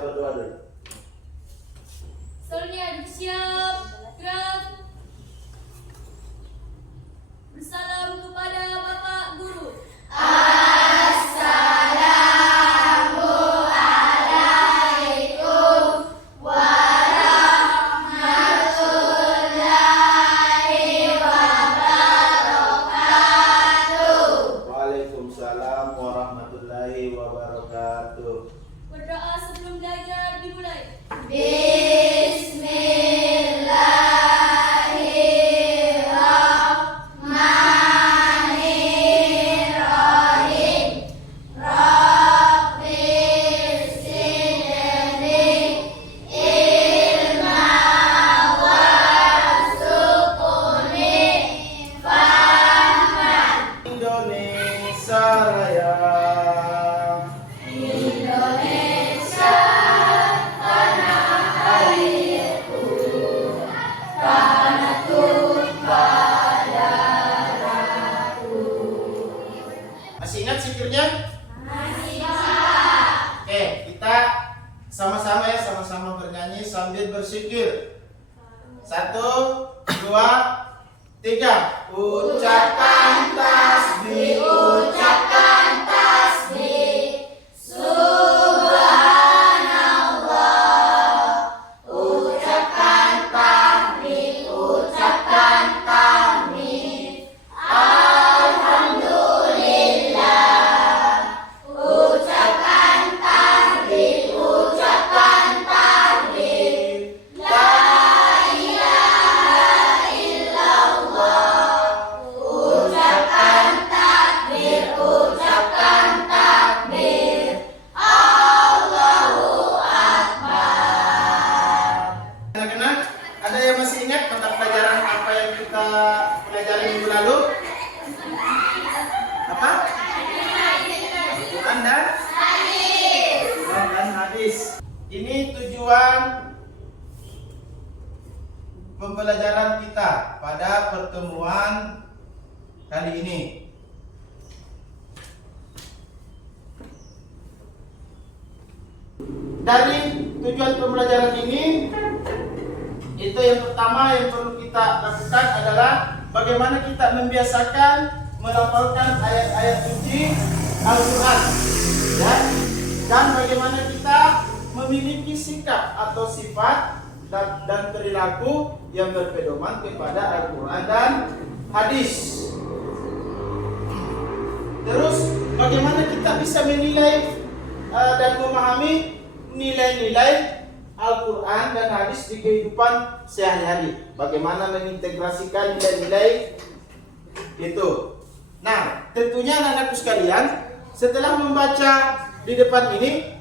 berdoa dulu. Selanjutnya siap, gerak. Bersalam kepada Bapak Guru. Waalaikumsalam warahmatullahi wabarakatuh. Berdoa sebelum belajar dimulai. Indonesia Raya. Masih ingat zikirnya? Masih, Pak. Oke, kita sama-sama ya, sama-sama bernyanyi sambil berzikir. 1, 2, 3. Ucapkan tasbih, ucapkan tasbih. Subhanallah. Ucapkan takbir, ucapkan takbir. Alhamdulillah. Ucapkan takbir, ucapkan takbir. La ilaha illallah. Ucapkan takbir, ucapkan takbir. Allahu Akbar. Anak-anak, ada yang masih ingat tentang pelajaran apa yang kita pelajari minggu lalu? Apa? Quran dan hadis. Quran dan hadis. Ini tujuan pembelajaran kita pada pertemuan kali ini. Dari tujuan pembelajaran ini, itu yang pertama yang perlu kita lakukan adalah bagaimana kita membiasakan melafalkan ayat-ayat suci Al-Quran, ya, dan bagaimana kita memiliki sikap atau sifat dan perilaku yang berpedoman kepada Al-Quran dan hadis. Terus bagaimana kita bisa menilai dan memahami nilai-nilai Al-Quran dan hadis di kehidupan sehari-hari. Bagaimana mengintegrasikan nilai-nilai itu. Nah, tentunya anak-anakku sekalian, setelah membaca di depan ini,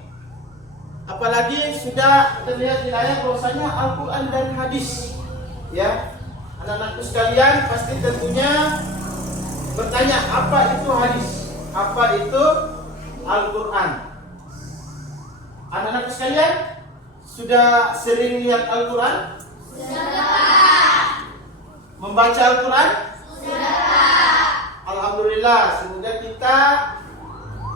apalagi sudah terlihat di layar bahwasanya Al-Quran dan hadis, ya, anak-anakku sekalian pasti tentunya bertanya, apa itu hadis? Apa itu Al-Quran? Anak-anakku sekalian, sudah sering lihat Al-Quran? Sudah. Membaca Al-Quran? Sudah. Alhamdulillah, semoga kita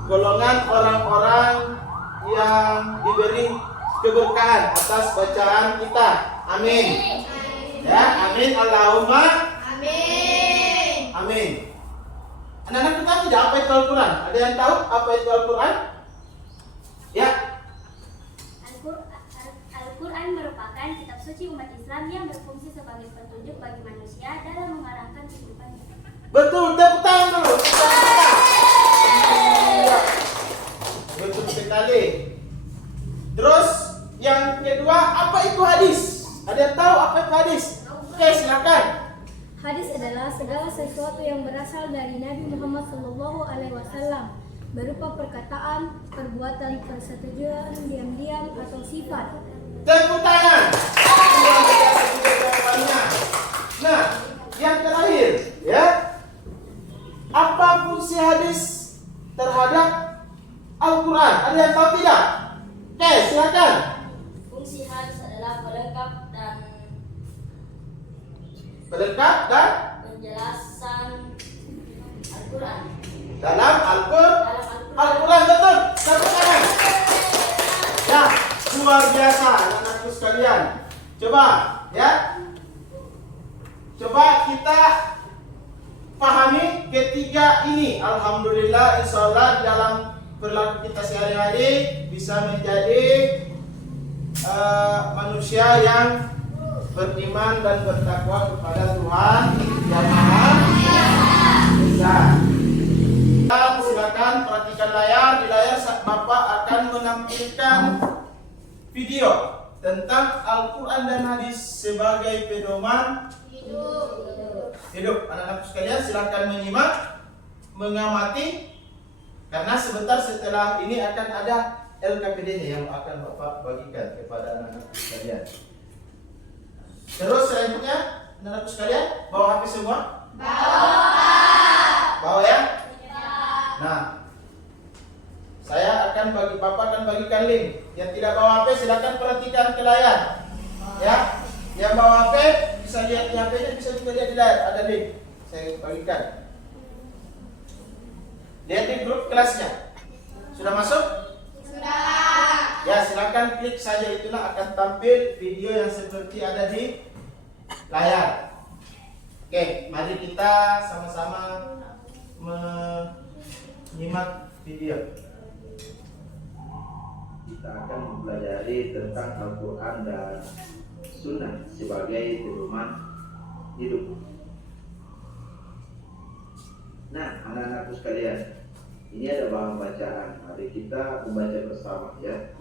golongan orang-orang yang diberi keberkahan atas bacaan kita. Amin. Ya, amin. Allahumma amin. Amin. Anak-anak kita tidak apa itu Al-Quran? Ada yang tahu apa itu Al-Quran? Ya. Al-Quran merupakan kitab suci umat Islam yang berfungsi sebagai petunjuk bagi manusia dalam mengarahkan kehidupannya. Betul, tepuk tangan dulu. Betul sekali. Terus yang kedua, apa itu hadis? Ada yang tahu apa itu hadis? Oke, silakan. Hadis adalah segala sesuatu yang berasal dari Nabi Muhammad SAW, berupa perkataan, perbuatan, persetujuan, diam-diam atau sifat. Tepuk tangan. Luar biasa juga jawabannya. Nah, yang terakhir, ya, apa fungsi hadis terhadap Al-Quran? Ada yang tahu tidak? Oke, silakan. Fungsi hadis adalah pelengkap dan penjelasan Al-Quran. Dalam Al-Quran betul. Tepuk tangan. Ya, luar biasa anak-anakku sekalian. Coba ya. Coba kita pahami ketiga ini. Alhamdulillah, insya Allah dalam perilaku kita sehari-hari bisa menjadi manusia yang beriman dan bertakwa kepada Tuhan yang Maha Esa. Silakan perhatikan layar. Di layar Bapak akan menampilkan video tentang Al-Quran dan Hadis sebagai pedoman hidup. Anak-anak sekalian silakan menyimak, mengamati, karena sebentar setelah ini akan ada LKPD-nya yang akan Bapak bagikan kepada anak-anak sekalian. Terus selanjutnya, anak-anak sekalian, bawa HP semua? Bawa ya? Nah, saya akan Bapak akan bagikan link. Yang tidak bawa HP silakan perhatikan ke layar. Ya, yang bawa HP bisa lihat di HP-nya, bisa juga lihat di layar. Ada link. Saya bagikan. Lihat di grup kelasnya. Sudah masuk? Ya, silakan klik saja, itulah akan tampil video yang seperti ada di layar. Oke, mari kita sama-sama menyimak video. Kita akan mempelajari tentang Al-Quran dan Sunnah sebagai pedoman hidup. Nah, anak-anakku sekalian, ini ada bahan bacaan. Mari kita membaca bersama ya.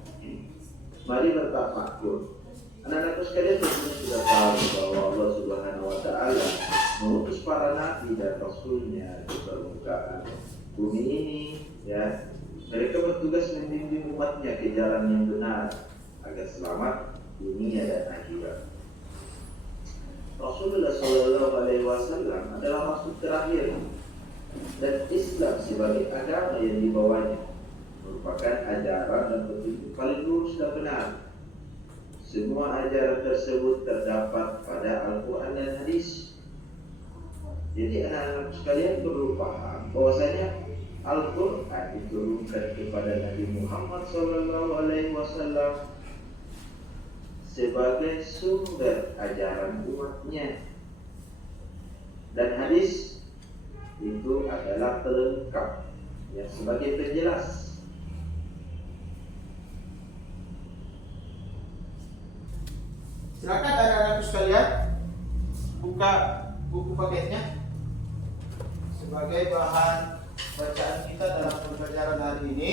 Mari bertafakkur. Anak-anakku sekalian tentunya sudah tahu bahwa Allah Subhanahu wa Ta'ala mengutus para nabi dan rasulnya di permukaan bumi ini ya. Mereka bertugas membimbing umatnya ke jalan yang benar agar selamat dunia dan akhirat. Rasulullah SAW adalah rasul terakhir, dan Islam sebagai agama yang dibawanya merupakan ajaran dan petunjuk paling lurus dan benar. Semua ajaran tersebut terdapat pada Al-Quran dan Hadis. Jadi anak-anak sekalian perlu paham bahwasanya Al-Quran diturunkan kepada Nabi Muhammad SAW sebagai sumber ajaran umatnya, dan hadis itu adalah pelengkap yang sebagai penjelas. Silakan anak-anak sekalian buka buku paketnya sebagai bahan bacaan kita dalam pembelajaran hari ini.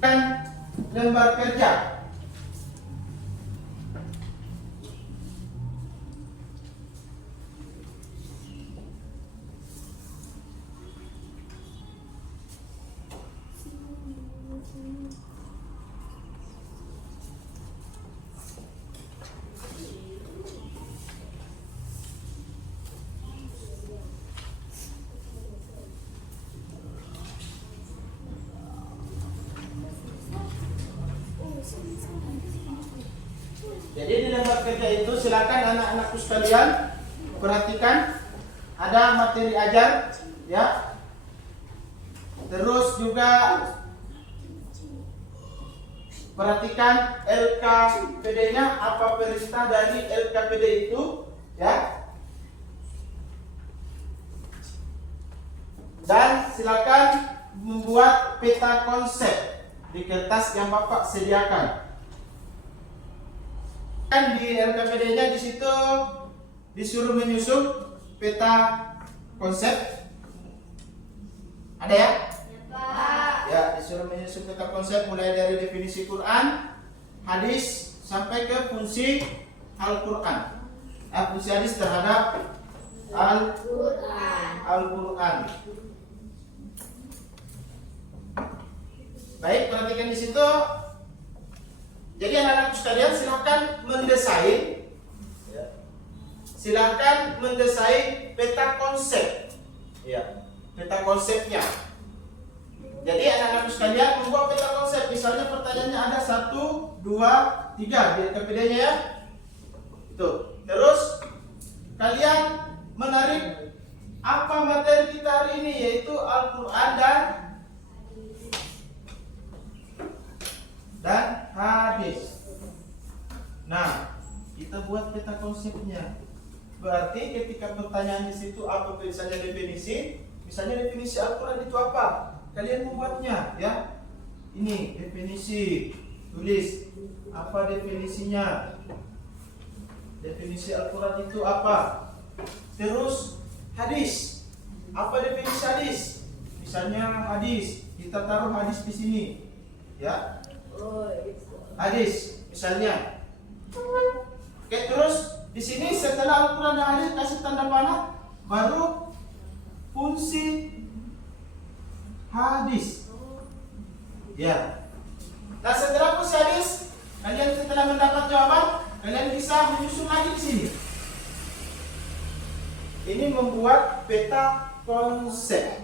Dan lembar kerja. Jadi di lembar kerja itu silakan anak-anakku sekalian perhatikan, ada materi ajar ya. Terus juga perhatikan LKPD-nya, apa perintah dari LKPD itu ya. Dan silakan membuat peta konsep di kertas yang Bapak sediakan. Kan di LKPD-nya di situ disuruh menyusun peta konsep. Ada ya? Ya, disuruh menyusun peta konsep mulai dari definisi Quran, hadis sampai ke fungsi Al-Quran. Fungsi hadis terhadap Al-Quran. Baik, perhatikan di situ. Jadi anak-anak sekalian silakan mendesain peta konsep, ya, peta konsepnya. Jadi anak-anak sekalian membuat peta konsep. Misalnya pertanyaannya ada 1, 2, 3 di LKPD-nya ya. Itu. Terus kalian menarik apa materi kita hari ini. ini, yaitu Al-Quran dan hadis. Nah, kita buat peta konsepnya. Berarti ketika pertanyaan di situ apa misalnya definisi, misalnya definisi Al-Quran itu apa? Kalian membuatnya, ya. Ini definisi, tulis apa definisinya. Definisi Al-Quran itu apa? Terus hadis. Apa definisi hadis? Misalnya hadis, kita taruh hadis di sini, ya. Hadis, misalnya. Oke, terus di sini setelah Al-Quran dan hadis kasih tanda panah, baru fungsi hadis. Ya. Nah, setelah fungsi hadis, kalian setelah mendapat jawaban, kalian bisa menyusun lagi di sini. Ini membuat peta konsep,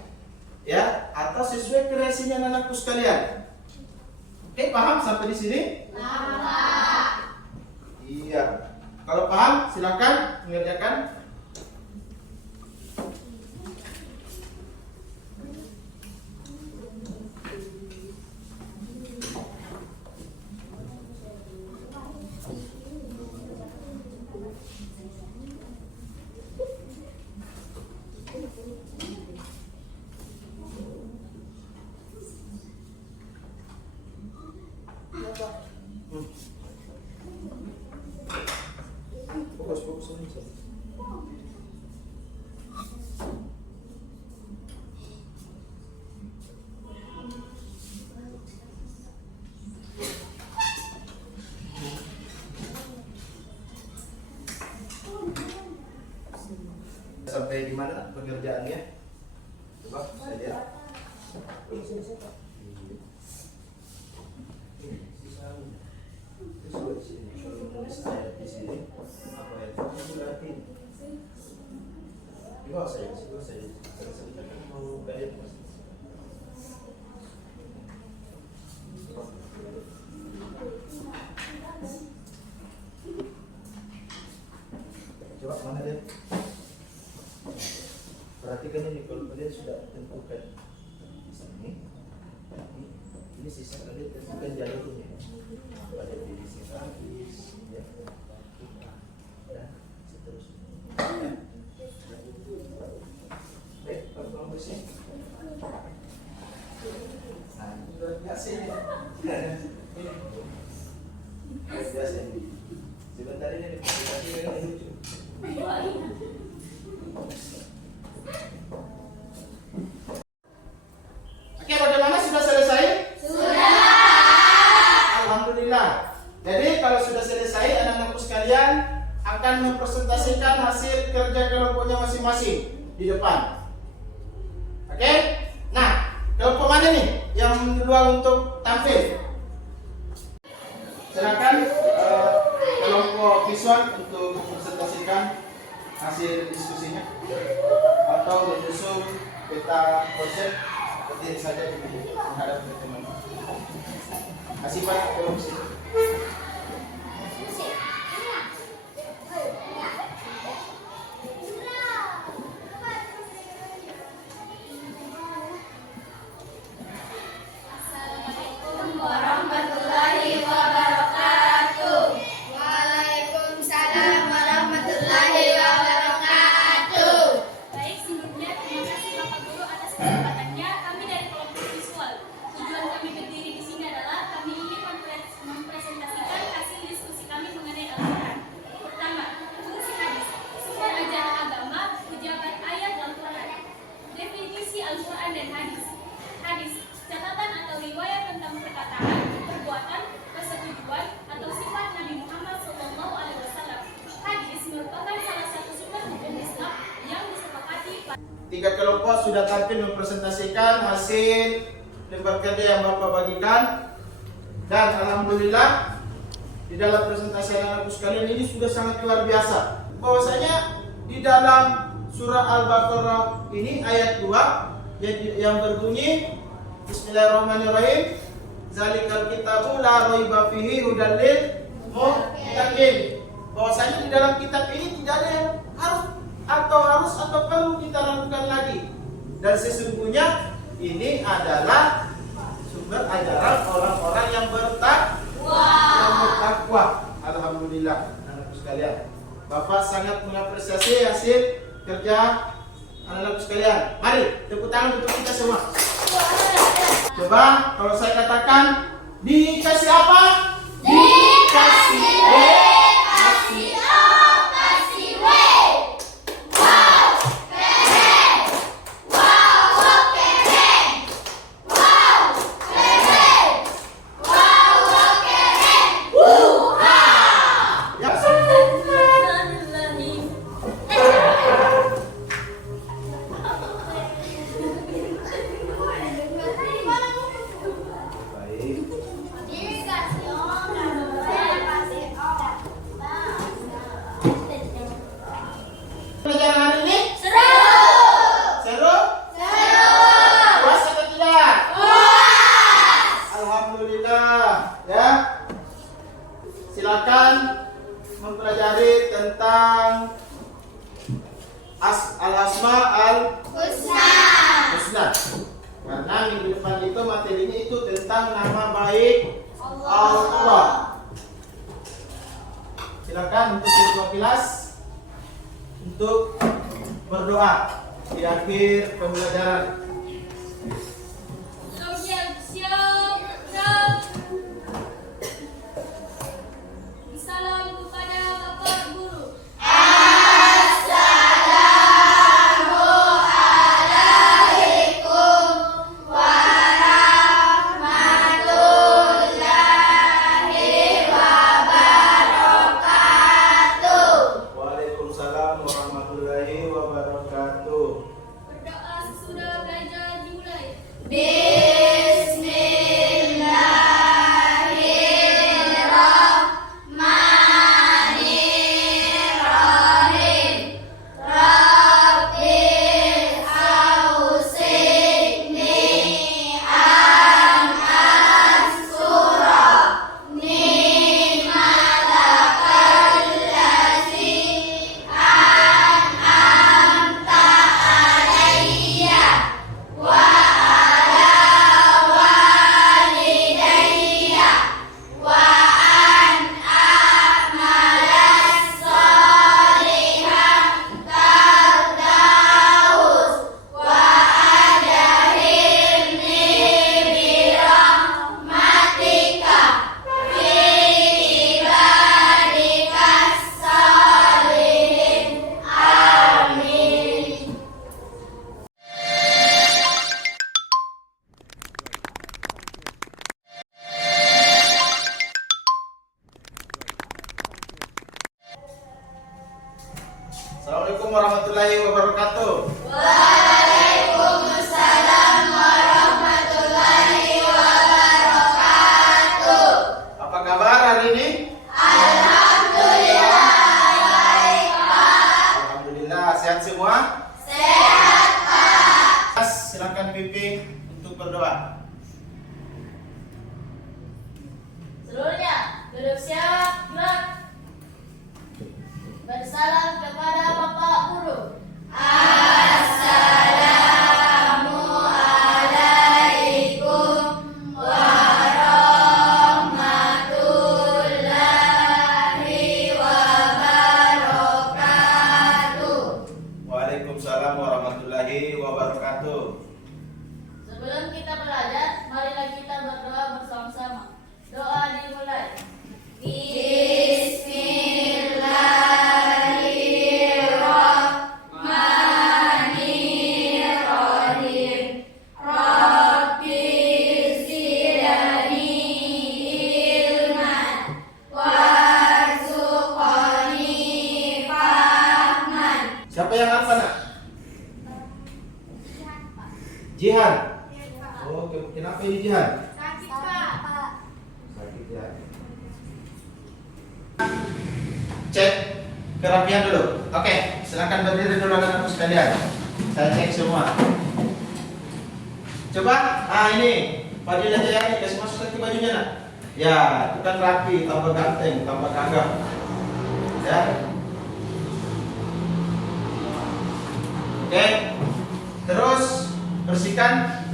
ya, atau sesuai kreasinya anakku sekalian. Oke, paham sampai di sini? Paham. Iya. Kalau paham, silakan mengerjakan. Fokus ini. Sampai di mana pengerjaannya? Coba saya lihat. Coba mana dia? Perhatikan ini, kalau kalian sudah tentukan di sini, ini sisa kalian tentukan jalurnya. Pada definisi hadis, ya, dan seterusnya. Baik, kalau bersih. Nah, luar biasa ini. Luar biasa ini. Sebentar ini dipresentasi dengan lucu. Oke, bagaimana, sudah selesai? Sudah. Alhamdulillah. Jadi kalau sudah selesai, anak-anakku sekalian akan mempresentasikan hasil kerja kelompoknya masing-masing di depan. Oke? Nah, kelompok mana nih yang duluan untuk tampil? Silakan kelompok visual untuk mempresentasikan hasil diskusinya atau menyusun peta konsep. Berdiri saja menghadap ke teman-teman. Kasih Pak, tolong sini. Assalamualaikum warahmatullahi wabarakatuh. Waalaikumsalam warahmatullahi wabarakatuh. Baik, sebelumnya terima kasih Bapak Guru atas kesempatannya. Kami dari kelompok visual. Tujuan kami berdiri di sini adalah kami ingin mempresentasikan hasil diskusi kami mengenai Al-Quran. Pertama, fungsi hadis, sumber ajaran agama, pejabat ayat Al-Quran. Definisi Al-Quran dan hadis. Hadis, catatan atau riwayat tentang perkataan, perbuatan, persetujuan, atau sifat Nabi Muhammad SAW. Hadis merupakan salah satu sumber hukum Islam yang disepakati. Tiga kelompok sudah tampil mempresentasikan hasil lembar kerja yang Bapak bagikan. Dan alhamdulillah di dalam presentasi anak-anakku sekalian ini sudah sangat luar biasa. Bahwasanya di dalam surah Al-Baqarah ini ayat 2 yang berbunyi Bismillahirrahmanirrahim. Zalikal kitabu la raiba fihi hudal lil muttaqin. Bahwasanya di dalam kitab ini tidak ada yang harus atau perlu kita lakukan lagi. Dan sesungguhnya ini adalah sumber ajaran orang-orang yang bertakwa. Alhamdulillah, anak-anakku sekalian. Bapak sangat mengapresiasi hasil kerja anak-anakku sekalian. Mari tepuk tangan untuk kita semua. Coba kalau saya katakan dikasih apa? Dikasih W, kasih O, kasih W. Wow, keren. Wow, keren. Wow, keren. Wow, keren. Wuha. Ya. Baik. Dikasih O, kasih O. Pelajaran hari ini Seru. seru? Seru. Puas atau tidak? Puas. Alhamdulillah, ya. Silakan mempelajari tentang al-asma al-husna. Karena minggu depan itu materinya itu tentang nama baik Allah. Silakan untuk ketua kelas untuk berdoa di akhir pembelajaran. Salam kepada Bapak Guru. Assalamualaikum warahmatullahi wabarakatuh. Waalaikumsalam warahmatullahi wabarakatuh. Berdoa sesudah belajar dimulai. Bismillahirrahmanirrahim. Rabbil ausi'ni an ashkura ni'matakal ladzi an'amta alayya wa ala walidayya wa an a'mala sholihan tardaus wa adkhilni bi rahmatika fi ibadikas sholihin. Amin. Assalamualaikum warahmatullahi wabarakatuh. Waalaikumsalam warahmatullahi wabarakatuh. Apa kabar hari ini? Alhamdulillah baik, Pak. Alhamdulillah, sehat semua? Sehat, Pak. Silakan pimpin untuk berdoa. Seluruhnya duduk siap, gerak. Bersalam kepada Bapak Guru. Assalamualaikum warahmatullahi wabarakatuh. Waalaikumsalam warahmatullahi wabarakatuh. Sebelum kita belajar, marilah kita berdoa bersama-sama. Doa dimulai. Bismillahirrahmanirrahim. Rabbi zidni ilman warzuqni fahman. Siapa yang apa nak? Jihan. Oh, kenapa ini Jihan? Sakit, Pak. Sakit ya. Cek kerapian dulu. Oke, silakan berdiri dulu anak-anakku sekalian. Saya cek semua. Coba, ini Fadilah Jayani kasih masuk lagi bajunya nak. Ya, itu kan rapi, tambah ganteng, tambah gagah. Ya. Oke. Terus bersihkan.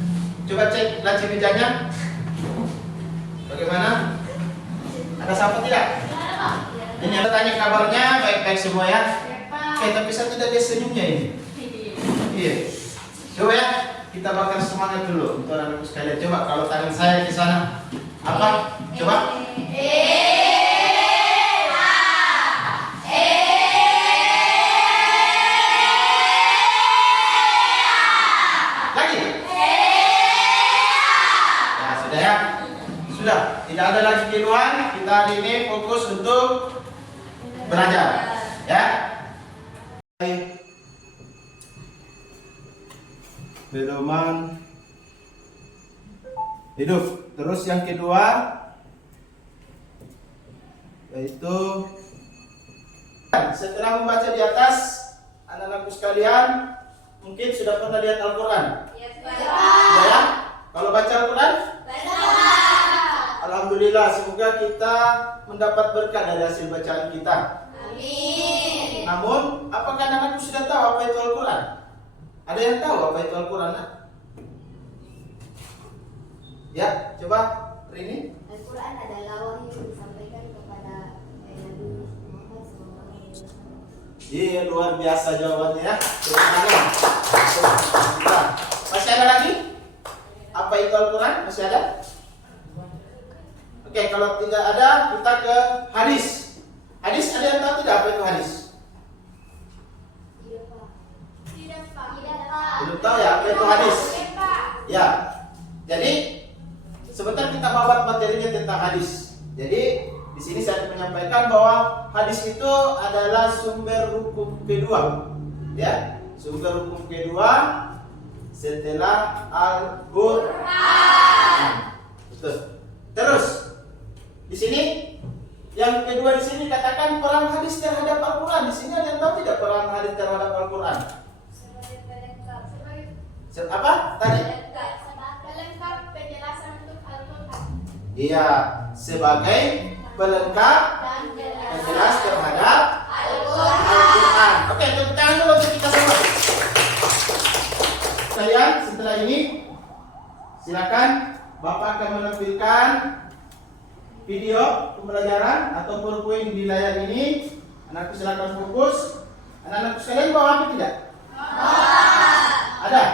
Coba cek laci mejanya. Bagaimana? Ada sampah tidak? Ini ada tanya kabarnya, baik-baik semua ya. Oke, tapi saya tidak lihat senyumnya ini. Iya. Coba ya, kita bakar semangat dulu untuk anak-anak sekalian. Coba kalau tangan saya di sana. Apa? Coba. Lagi. Ya, sudah ya. Sudah, tidak ada lagi keluhan. Kita hari ini fokus untuk belajar. Ya. Pedoman hidup. Terus yang kedua yaitu setelah membaca di atas, anak-anakku sekalian mungkin sudah pernah lihat Al-Quran. Ya? Kalau baca Al-Quran? Alhamdulillah, semoga kita mendapat berkah dari hasil bacaan kita. Amin. Namun, apakah anak-anakku sudah tahu apa itu Al-Quran? Ada yang tahu apa itu Al-Quran? Ya, coba Rini. Al-Quran adalah wahyu yang disampaikan kepada Nabi Muhammad SAW. Iya, luar biasa jawabannya ya. Tepuk tangan. Nah, masih ada lagi? Apa itu Al-Quran? Masih ada? Oke, kalau tidak ada, kita ke hadis. Hadis, ada yang tahu tidak apa itu hadis? Tidak, Pak. Belum tahu ya apa itu hadis? Ya. Jadi sebentar kita babat materinya tentang hadis. Jadi di sini saya menyampaikan bahwa hadis itu adalah sumber hukum kedua. Ya, sumber hukum kedua setelah Al-Qur'an. Betul. Terus di sini yang kedua di sini katakan peran hadis terhadap Al-Qur'an. Di sini ada yang tahu tidak peran hadis terhadap Al-Qur'an? Apa tadi? Pelengkap penjelasan untuk Al-Quran. Iya, sebagai pelengkap penjelas terhadap Al-Quran. Oke, tepuk tangan dulu untuk kita semua. Kalian setelah ini silakan Bapak akan menampilkan video pembelajaran atau PowerPoint di layar ini. Anakku silakan fokus. Anak-anakku sekalian bawa HP tidak? Ada?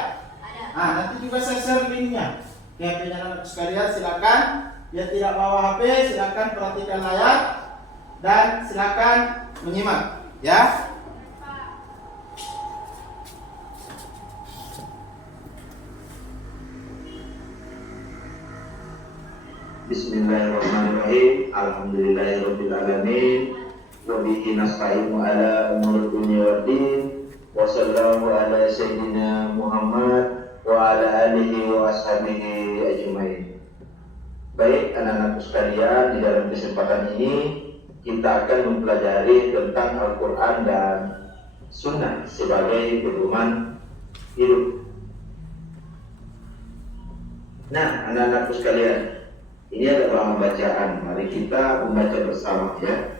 Nah, nanti juga saya share linknya. Ya, anak-anak sekalian silakan. Yang tidak bawa HP silakan perhatikan layar dan silakan menyimak. Ya. Bismillahirrahmanirrahim. Alhamdulillahirabbil alamin. Wa bihi nasta'inu ala umuri dunya waddin. Wa sallallahu ala sayyidina Muhammad wa ala alihi wa ashabihi ajmain. Baik anak-anakku sekalian, di dalam kesempatan ini kita akan mempelajari tentang Al-Quran dan Sunnah sebagai pedoman hidup. Nah, anak-anakku sekalian, ini adalah bacaan. Mari kita membaca bersama ya.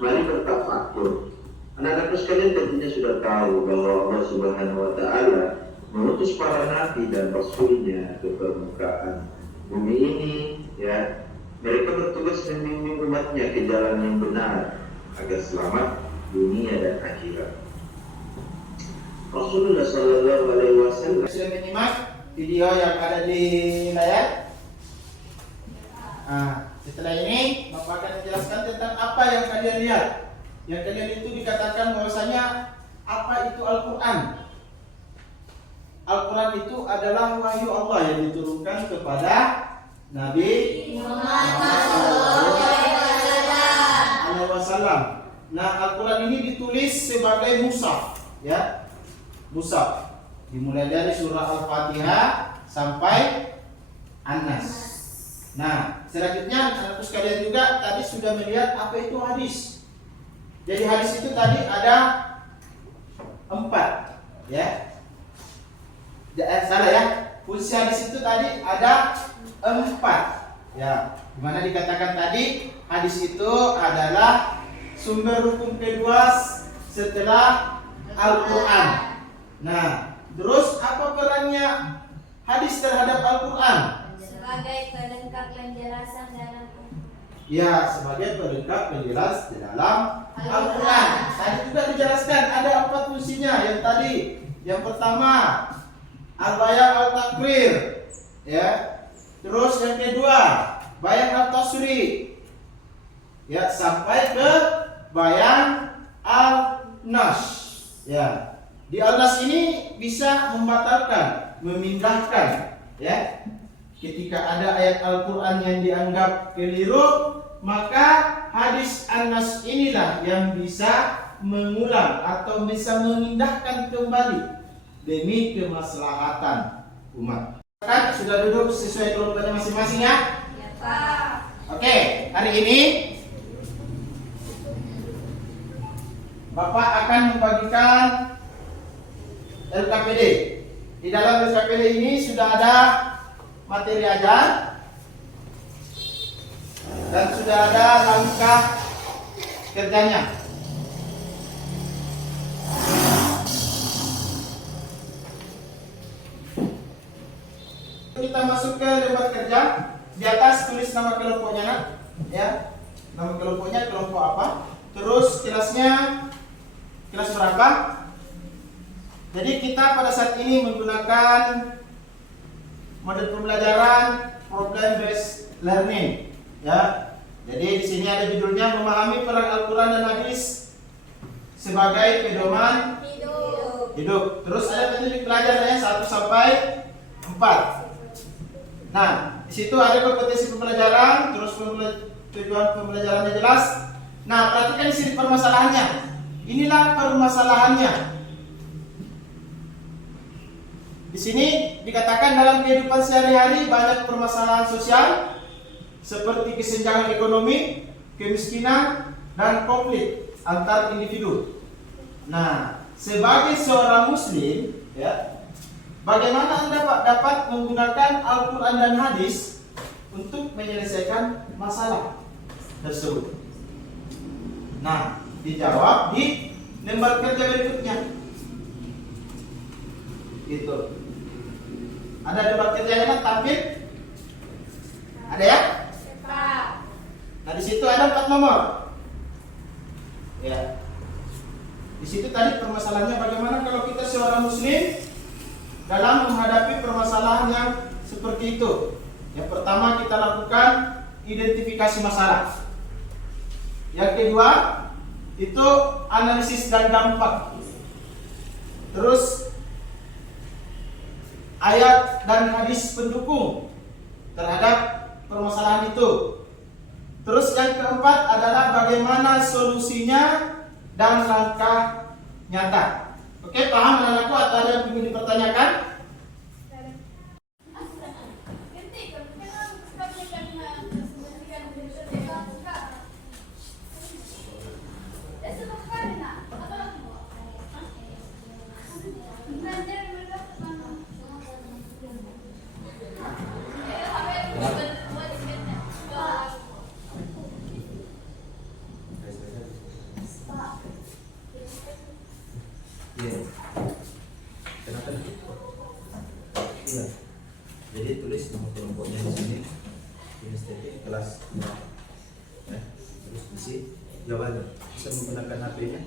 Mari bertafakur. Anak-anakku sekalian tentunya sudah tahu bahwa Allah Subhanahu wa Ta'ala mengutus para nabi dan rasulnya ke permukaan bumi ini ya. Mereka bertugas membimbing umatnya ke jalan yang benar agar selamat dunia dan akhirat. Rasulullah Sallallahu Alaihi Wasallam Sudah menyimak video yang ada di layar. Nah, setelah ini Bapak akan menjelaskan tentang apa yang kalian lihat. Yang kalian itu dikatakan bahwasanya apa itu Al-Quran. Al-Quran itu adalah wahyu Allah yang diturunkan kepada Nabi Muhammad SAW. Nah, Al-Quran ini ditulis sebagai mushaf, ya, mushaf. Dimulai dari surah Al-Fatihah sampai An-Nas. Nah, selanjutnya anak-anakku sekalian juga tadi sudah melihat apa itu hadis. Jadi hadis itu tadi ada 4, ya. Salah ya. Fungsi hadis itu tadi ada 4, ya. Dimana dikatakan tadi hadis itu adalah sumber hukum kedua setelah Al-Quran. Nah, terus apa perannya hadis terhadap Al-Quran? Sebagai pelengkap penjelasan dalam Ya, sebagai pelengkap penjelas di dalam Al-Quran. Tadi juga dijelaskan ada 4 fungsinya. Yang tadi, yang pertama al-bayan al-takrir, ya. Terus yang kedua bayan al-tasri, ya, sampai ke bayan al-nas, ya. Di al-nas ini bisa membatalkan, memindahkan, ya. Ketika ada ayat Al-Quran yang dianggap keliru, maka hadis An-Nas inilah yang bisa mengulang atau bisa memindahkan kembali demi kemaslahatan umat. Kan sudah duduk sesuai kelompoknya masing-masing ya? Ya Pak. Oke, hari ini Bapak akan membagikan LKPD. Di dalam LKPD ini sudah ada materi ajar dan sudah ada langkah kerjanya. Kita masuk ke lembar kerja. Di atas tulis nama kelompoknya, nak, ya. Nama kelompoknya kelompok apa? Terus kelasnya kelas berapa? Jadi kita pada saat ini menggunakan model pembelajaran problem based learning, ya. Jadi di sini ada judulnya memahami peran Al-Quran dan hadis sebagai pedoman hidup. Terus ada petunjuk pelajarannya 1 sampai 4. Nah, di situ ada kompetensi pembelajaran, terus tujuan pembelajarannya jelas. Nah, perhatikan di sini permasalahannya. Inilah permasalahannya. Di sini dikatakan dalam kehidupan sehari-hari banyak permasalahan sosial seperti kesenjangan ekonomi, kemiskinan, dan konflik antar individu. Nah, sebagai seorang muslim, ya, bagaimana Anda dapat menggunakan Al-Quran dan hadis untuk menyelesaikan masalah tersebut? Nah, dijawab di lembar kerja berikutnya. Gitu. Ada lembar kerjanya kan tampil? Ada ya? Nah, di situ ada 4 nomor. Ya. Di situ tadi permasalahannya bagaimana kalau kita seorang muslim dalam menghadapi permasalahan yang seperti itu. Yang pertama kita lakukan identifikasi masalah. Yang kedua itu analisis dan dampak. Terus ayat dan hadis pendukung terhadap permasalahan itu. Terus yang keempat adalah bagaimana solusinya dan langkah nyata. Oke, paham anak-anakku atau ada yang ingin dipertanyakan? Kenapa? Iya. Jadi tulis nama kelompoknya di sini. Estetik kelas berapa? Ya. Terus isi jawabannya. Bisa menggunakan HP-nya.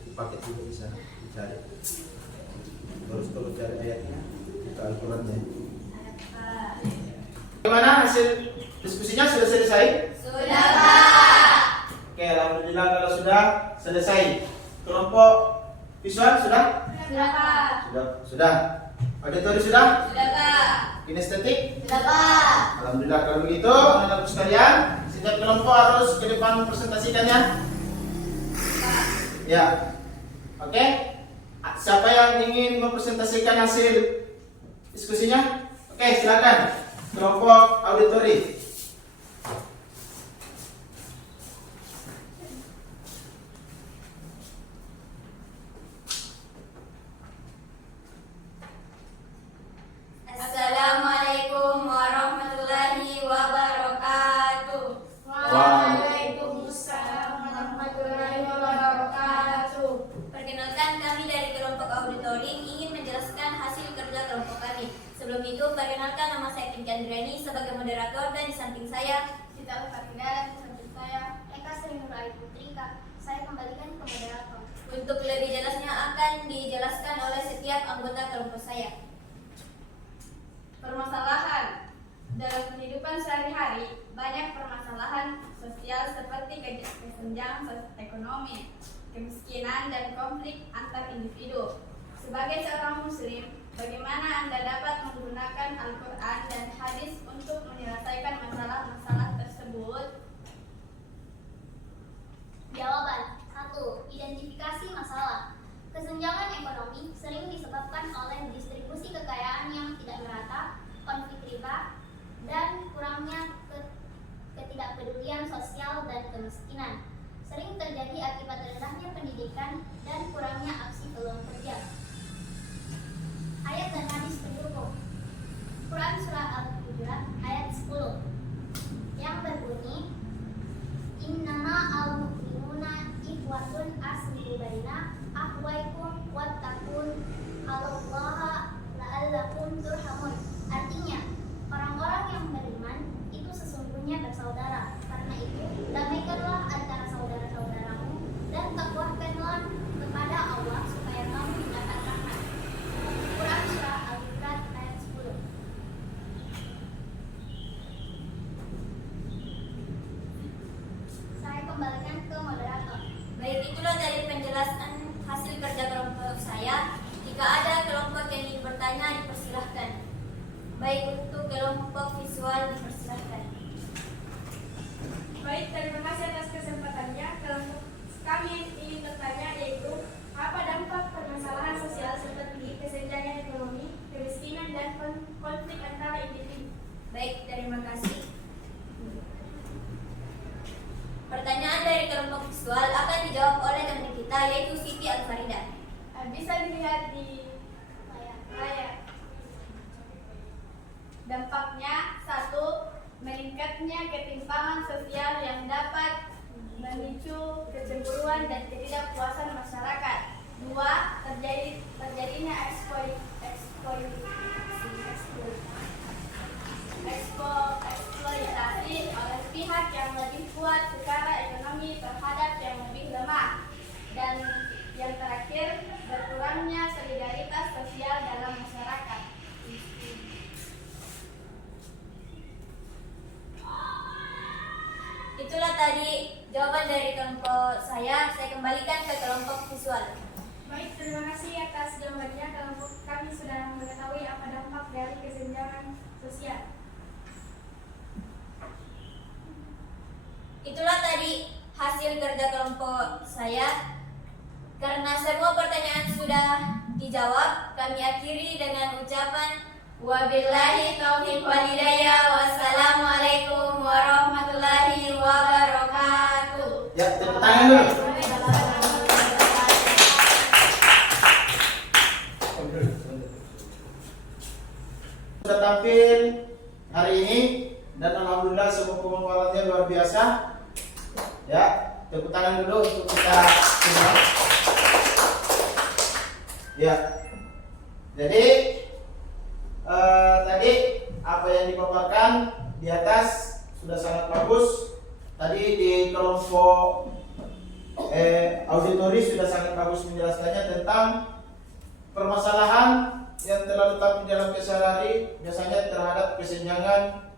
Itu paket juga bisa dicari. Terus kalau cari ayatnya, buka Al-Qurannya. Bagaimana hasil diskusinya, sudah selesai? Sudah Pak. Oke, alhamdulillah kalau sudah selesai. Kelompok visual sudah? Sudah Pak. Sudah. Auditori sudah? Sudah Pak. Kinestetik? Sudah Pak. Alhamdulillah kalau begitu, anak-anak sekalian, setiap kelompok harus ke depan presentasikannya. Ya. Oke. Siapa yang ingin mempresentasikan hasil diskusinya? Oke, silakan. Kelompok auditori. Assalamualaikum warahmatullahi wabarakatuh. Waalaikumsalam warahmatullahi wabarakatuh. Perkenalkan, kami dari kelompok auditori ingin menjelaskan hasil kerja kelompok kami. Sebelum itu, perkenalkan nama saya Pinky Andrani sebagai moderator dan di samping saya Kita Fatimah di samping saya Eka Sri Nuraini Putrika. Saya kembalikan ke moderator. untuk lebih jelasnya akan dijelaskan oleh setiap anggota kelompok saya. Permasalahan dalam kehidupan sehari-hari, banyak permasalahan sosial seperti kesenjangan ekonomi, kemiskinan, dan konflik antar individu. Sebagai seorang muslim, bagaimana Anda dapat menggunakan Al-Quran dan hadis untuk menyelesaikan masalah-masalah tersebut? Jawaban 1. Identifikasi masalah. Kesenjangan ekonomi sering disebabkan oleh distribusi kekayaan yang tidak merata, konflik riba, dan kurangnya ketidakpedulian sosial dan kemiskinan. Sering terjadi akibat rendahnya pendidikan dan kurangnya aksi peluang kerja. Ayat dan hadis pendukung. Quran Surah Al-Hujurat ayat 10 yang berbunyi, Innama al-mu'minuna ikhwatun aslihu baina akhwaikum wattaqun allaha la'allakum turhamun. Artinya, orang-orang yang beriman itu sesungguhnya bersaudara. Karena itu, damaikanlah antara saudara-saudaramu dan takwakanlah kepada Allah supaya kamu mendapat rahmat. Quran Surah Al-Hujurat ayat 10. Saya kembalikan ke moderator. Baik, itulah dari penjelasan hasil kerja kelompok saya. Jika ada kelompok yang ingin bertanya, dipersilahkan. Baik, untuk kelompok visual dipersilahkan. Baik, terima kasih atas kesempatannya. Kelompok kami ingin bertanya yaitu apa dampak permasalahan sosial seperti kesenjangan ekonomi, kemiskinan, dan konflik antara individu. Baik, terima kasih. Pertanyaan dari kelompok visual akan dijawab oleh teman kita yaitu Siti Al-Farida. Bisa dilihat di layar. Dampaknya, 1. Meningkatnya ketimpangan sosial yang dapat memicu kecemburuan dan ketidakpuasan masyarakat. 2. Terjadinya eksploitasi oleh pihak yang lebih kuat secara ekonomi terhadap yang lebih lemah. Dan yang terakhir, berkurangnya solidaritas sosial dalam masyarakat. Itulah tadi jawaban dari kelompok saya. Saya kembalikan ke kelompok visual. Baik, terima kasih atas jawabannya. Kelompok kami sudah mengetahui apa dampak dari kesenjangan sosial. Itulah tadi hasil kerja kelompok saya. Karena semua pertanyaan sudah dijawab, kami akhiri dengan ucapan wabillahi taufiq wal hidayah. Wassalamualaikum warahmatullahi wabarakatuh. Ya, tepuk tangan dulu. Sudah tampil hari ini dan alhamdulillah semua pemaparannya luar biasa. Ya, tepuk tangan dulu untuk kita semua. Ya, jadi tadi apa yang dipaparkan di atas sudah sangat bagus. Tadi di kelompok auditori sudah sangat bagus menjelaskannya tentang permasalahan yang terlalu tampil dalam kesehari biasanya terhadap kesenjangan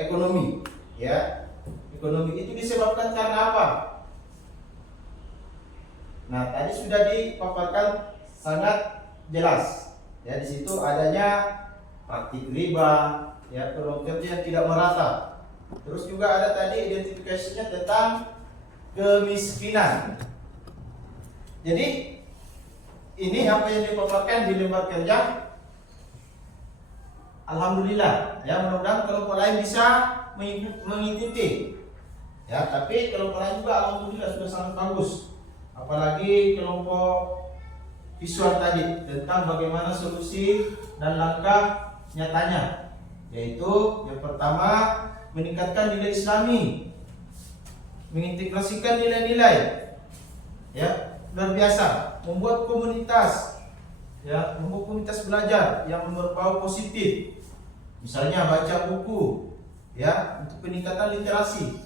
ekonomi. Ya, ekonomi itu disebabkan karena apa? Nah, tadi sudah dipaparkan sangat jelas. Ya, di situ adanya praktik riba, ya, peluang kerja yang tidak merata. Terus juga ada tadi identifikasinya tentang kemiskinan. Jadi ini apa yang dipaparkan di lembar kerja. Alhamdulillah, ya, mudah-mudahan kelompok lain bisa mengikuti. Ya, tapi kelompok lain juga alhamdulillah sudah sangat bagus. Apalagi kelompok visual tadi tentang bagaimana solusi dan langkah nyatanya, yaitu yang pertama meningkatkan nilai Islami, mengintegrasikan nilai-nilai, ya, luar biasa, membuat komunitas, ya, membuat komunitas belajar yang berbau positif. Misalnya baca buku, ya, untuk peningkatan literasi.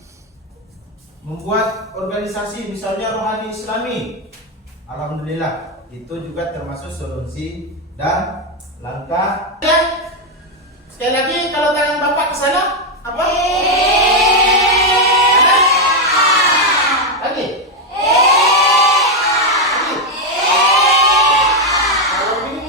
Membuat organisasi, misalnya Rohani Islami. Alhamdulillah, itu juga termasuk solusi dan langkah. Ya. Sekali lagi, kalau tangan Bapak ke sana, apa? Kanan? Lagi? Kalau begini,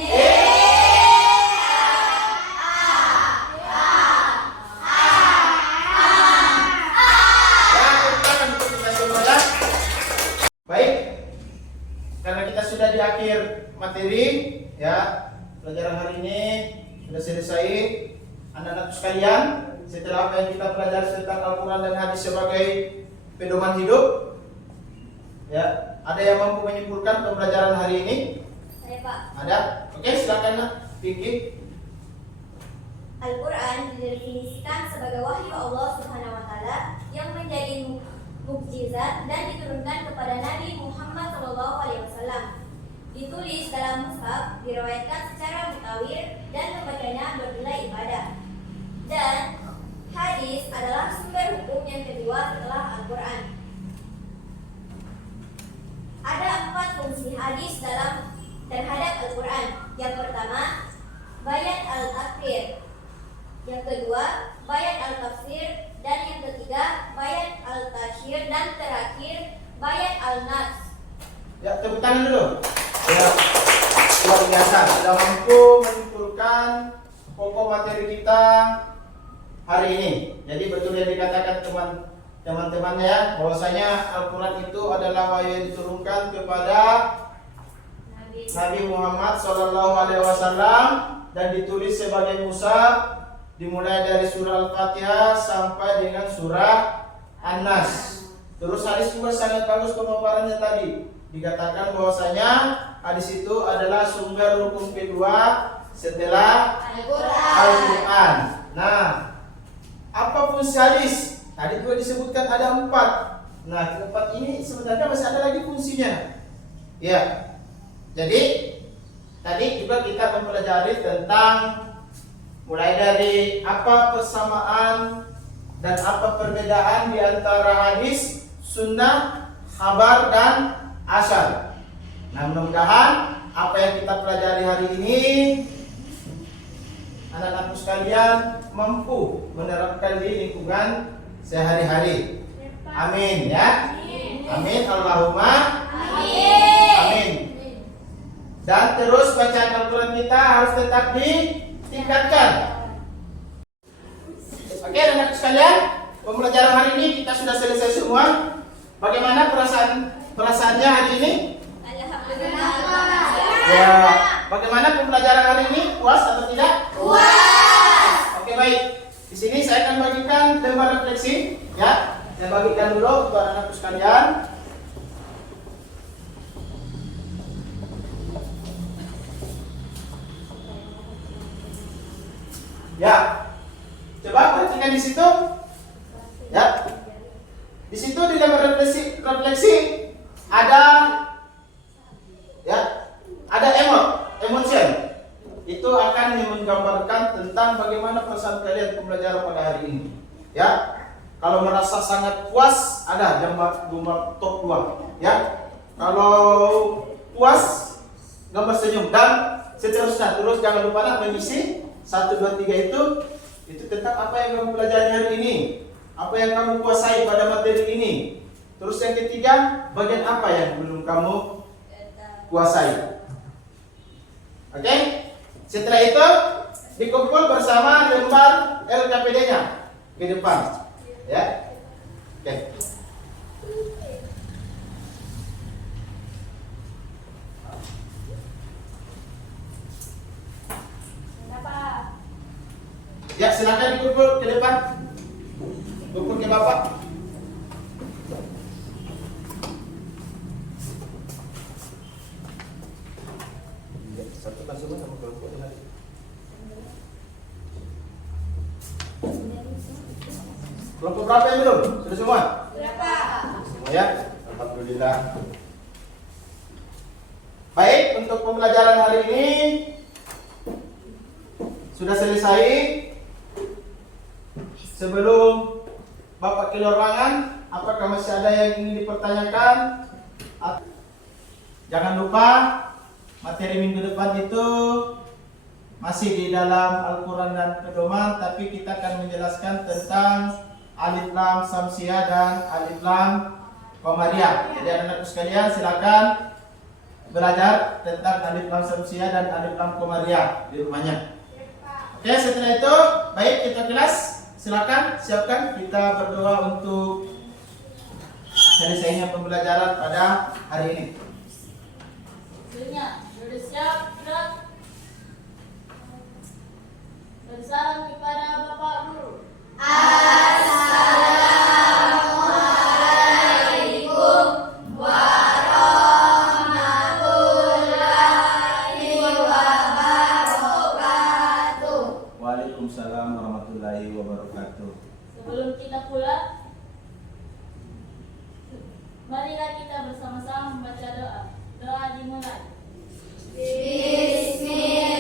baik, karena kita sudah di akhir materi, ya, pelajaran hari ini sudah selesai. Anak-anak sekalian, setelah apa yang kita pelajari tentang Al-Quran dan hadis sebagai pedoman hidup, ya, ada yang mampu menyimpulkan pembelajaran hari ini? Saya Pak. Ada? Oke, silakan nak, Vicky. Al-Quran didefinisikan sebagai wahyu Allah Subhanahu wa Ta'ala yang menjadi mukjizat dan diturunkan kepada Nabi Muhammad SAW. Ditulis dalam mushaf, diriwayatkan secara mutawir dan membacanya bernilai ibadah. Dan hadis adalah sumber hukum yang kedua setelah Al-Quran. Ada 4 fungsi hadis terhadap Al-Quran. Yang pertama, bayan al-tafsir. Yang kedua, bayan al-tafsir. Dan yang ketiga, bayan al-tashir. Dan terakhir, bayan al-nas. Ya, tepuk tangan dulu. Ya, luar biasa, sudah mampu menyimpulkan pokok materi kita hari ini. Jadi betul yang dikatakan teman-teman ya, bahwasanya Al-Quran itu adalah wahyu yang diturunkan kepada Nabi Muhammad SAW dan ditulis sebagai mushaf, dimulai dari surah Al-Fatihah sampai dengan surah An-Nas. Terus hadis juga sangat bagus pemaparannya tadi. Dikatakan bahwasanya hadis itu adalah sumber hukum kedua setelah Al-Quran. Nah, apa fungsi hadis? Tadi juga disebutkan ada 4. Nah, keempat ini sebenarnya masih ada lagi fungsinya. Ya. Jadi tadi juga kita mempelajari tentang mulai dari apa persamaan dan apa perbedaan di antara hadis, sunnah, khabar dan asar. Nah, mudah-mudahan apa yang kita pelajari hari ini anak-anakku sekalian mampu menerapkan di lingkungan sehari-hari. Amin ya. Amin. Allahumma amin. Dan terus bacaan Al-Quran kita harus tetap ditingkatkan. Oke, anak-anak sekalian, pembelajaran hari ini kita sudah selesai semua. Bagaimana perasaannya hari ini? Ya, bagaimana pembelajaran hari ini? Puas atau tidak? Puas. Oke, baik. Di sini saya akan bagikan lembar refleksi, ya. Saya bagikan dulu untuk anak-anakku sekalian. Ya. Coba perhatikan di situ. Ya. Di situ di lembar refleksi ada emotion. Itu akan menggambarkan tentang bagaimana perasaan kalian pembelajaran pada hari ini. Ya. Kalau merasa sangat puas, ada gambar top 2. Ya. Kalau puas, gambar senyum dan seterusnya. Terus jangan lupa mengisi 1, 2, 3 itu tentang apa yang kamu pelajari hari ini, apa yang kamu kuasai pada materi ini. Terus yang ketiga, bagian apa yang belum kamu kuasai. Oke? Setelah itu dikumpul bersama lembar LKPD-nya ke depan. Ya. Oke. Ya, silakan dikumpul ke depan. Kumpul ke Bapak. Satukan semua sama kelompok lagi. Kelompok berapa yang belum? Sudah semua? Berapa? Semua ya? Alhamdulillah. Baik, untuk untuk pembelajaran hari ini sudah selesai. Sebelum Bapak keluar ruangan, apakah masih ada yang ingin dipertanyakan? Jangan lupa materi minggu depan itu masih di dalam Al-Quran dan pedoman, tapi kita akan menjelaskan tentang alif lam samsiah dan alif lam qamariyah. Jadi anak-anakku sekalian silakan belajar tentang alif lam samsiah dan alif lam qamariyah di rumahnya. Oke, setelah itu baik kita kelas. Silakan siapkan, kita berdoa untuk selesainya pembelajaran pada hari ini. Sudah siap, gerak. Bersalam kepada Bapak Guru. Assalamualaikum warahmatullahi wabarakatuh. Waalaikumsalam warahmatullahi wabarakatuh. Sebelum kita pulang, marilah kita bersama-sama membaca doa. Doa dimulai. Bismillah.